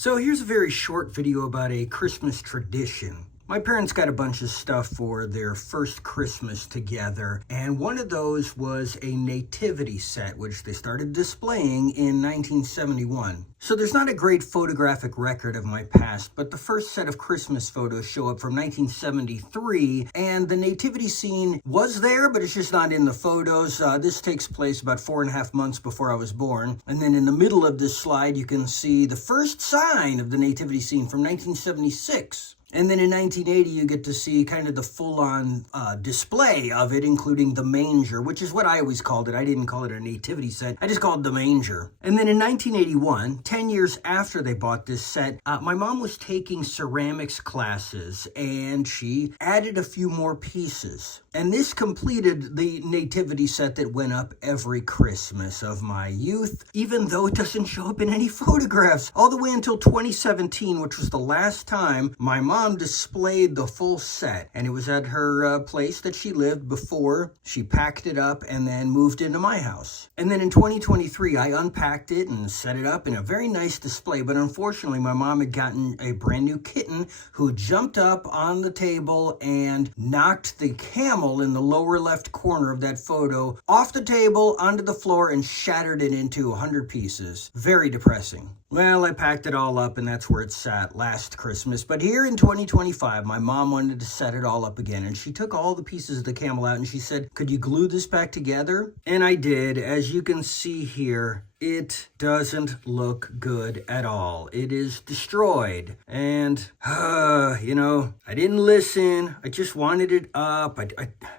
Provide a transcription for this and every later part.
So here's a very short video about a Christmas tradition. My parents got a bunch of stuff for their first Christmas together, and one of those was a nativity set, which they started displaying in 1971. So there's not a great photographic record of my past, but the first set of Christmas photos show up from 1973, and the nativity scene was there, but it's just not in the photos. This takes place about 4.5 months before I was born, and then in the middle of this slide you can see the first sign of the nativity scene from 1976. And then in 1980, you get to see kind of the full-on display of it, including the manger, which is what I always called it. I didn't call it a nativity set. I just called it the manger. And then in 1981, 10 years after they bought this set, my mom was taking ceramics classes, and she added a few more pieces. And this completed the nativity set that went up every Christmas of my youth, even though it doesn't show up in any photographs, all the way until 2017, which was the last time my mom displayed the full set, and it was at her place that she lived before she packed it up and then moved into my house. And then in 2023, I unpacked it and set it up in a very nice display, but unfortunately, my mom had gotten a brand new kitten who jumped up on the table and knocked the camel in the lower left corner of that photo off the table onto the floor and shattered it into 100 pieces. Very depressing. Well, I packed it all up, and that's where it sat last Christmas. But here in 2025, my mom wanted to set it all up again, and she took all the pieces of the camel out, and she said, "Could you glue this back together?" And I did. As you can see here, it doesn't look good at all. It is destroyed. And, I didn't listen. I just wanted it up.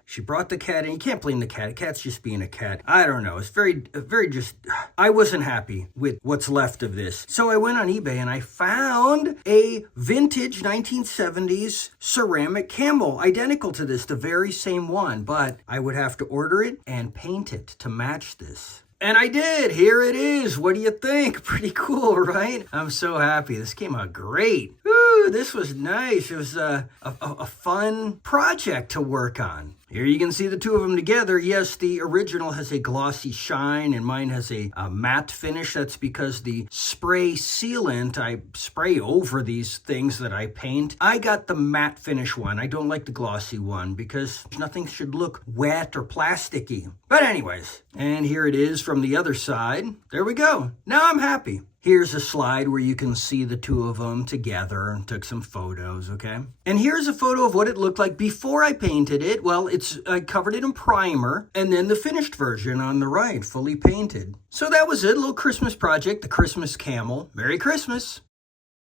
She brought the cat in. You can't blame the cat. A cat's just being a cat. I don't know. It's very just, I wasn't happy with what's left of this. So I went on eBay and I found a vintage 1970s ceramic camel, identical to this, the very same one, but I would have to order it and paint it to match this. And I did. Here it is. What do you think? Pretty cool, right? I'm so happy. This came out great. Woo, this was nice. It was a fun project to work on. Here you can see the two of them together. Yes, the original has a glossy shine and mine has a matte finish. That's because the spray sealant I spray over these things that I paint. I got the matte finish one. I don't like the glossy one because nothing should look wet or plasticky. But anyways, and here it is from the other side. There we go. Now I'm happy. Here's a slide where you can see the two of them together and took some photos, okay? And here's a photo of what it looked like before I painted it. Well, I covered it in primer, and then the finished version on the right, fully painted. So that was it, a little Christmas project, the Christmas Camel. Merry Christmas!